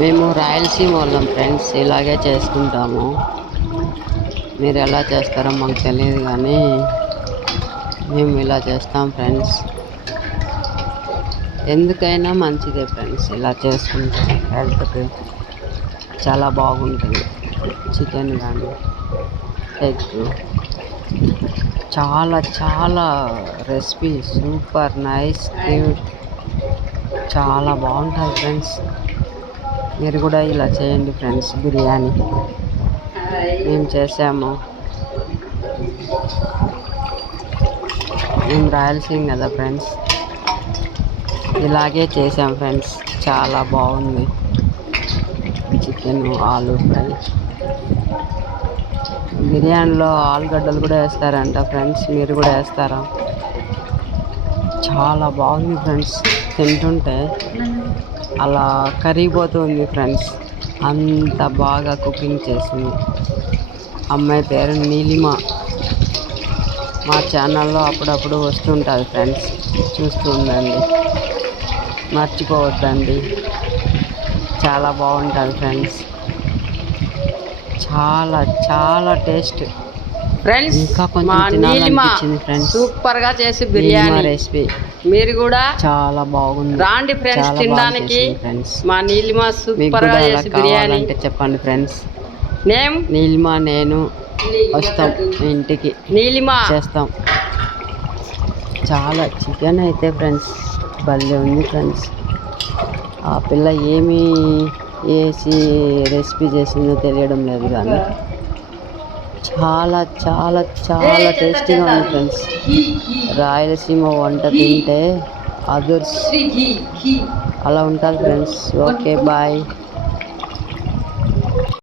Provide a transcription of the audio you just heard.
మేము రాయలసీమ వాళ్ళం ఫ్రెండ్స్ ఇలాగే చేసుకుంటాము. మీరు ఎలా చేస్తారో మాకు తెలియదు కానీ మేము ఇలా చేస్తాం ఫ్రెండ్స్. ఎందుకైనా మంచిదే ఫ్రెండ్స్ ఇలా చేసుకుంటాం హెల్త్కి చాలా బాగుంటుంది. చికెన్ కానీ ఎగ్ చాలా చాలా రెసిపీ సూపర్ నైస్ క్యూట్ చాలా బాగుంటుంది ఫ్రెండ్స్. మీరు కూడా ఇలా చేయండి ఫ్రెండ్స్ బిర్యానీ. మేము చేసాము మేము రాయలసీమ కదా ఫ్రెండ్స్? ఇలాగే చేసాం ఫ్రెండ్స్ చాలా బాగుంది. చికెన్ ఆలు ఫ్రై. బిర్యానీలో ఆలుగడ్డలు కూడా వేస్తారంట ఫ్రెండ్స్ మీరు కూడా వేస్తారా? చాలా బాగుంది ఫ్రెండ్స్ తింటుంటే. అలా కరిగిపోతుంది ఫ్రెండ్స్. అంత బాగా కుకింగ్ చేసింది అమ్మాయి పేరు నీలిమ. మా ఛానల్లో అప్పుడప్పుడు వస్తుంటుంది ఫ్రెండ్స్. చూస్తూ ఉండండి. మర్చిపోవద్దండి. చాలా బాగుంటుంది ఫ్రెండ్స్. చాలా చాలా టేస్ట్. ఫ్రెండ్స్ ఇంకా కొంచెం మా నీలిమ తినాలనిపించింది ఫ్రెండ్స్. సూపర్గా చేసి బిర్యానీ. రెసిపీ. మీరు కూడా చాలా బాగుంది. రాండి ఫ్రెండ్స్ తినడానికి. మా నీలిమ సూపర్గా చేసి బిర్యానీ. కావాలంటే చెప్పండి ఫ్రెండ్స్. నేమ్? నీలిమ నేను వస్తాం ఇంటికి. నీలిమ. చేస్తాం. చాలా చికెన్ అయితే ఫ్రెండ్స్. భలే ఉంది ఫ్రెండ్స్. ఆ పిల్ల ఏమి వేసి రెసిపీ చేసిందో తెలియడం లేదు కానీ. చాలా చాలా చాలా టేస్టీగా ఉంది ఫ్రెండ్స్. రాయలసీమ వంట తింటే అదర్స్ అలా ఉంటుంది ఫ్రెండ్స్. Okay bye.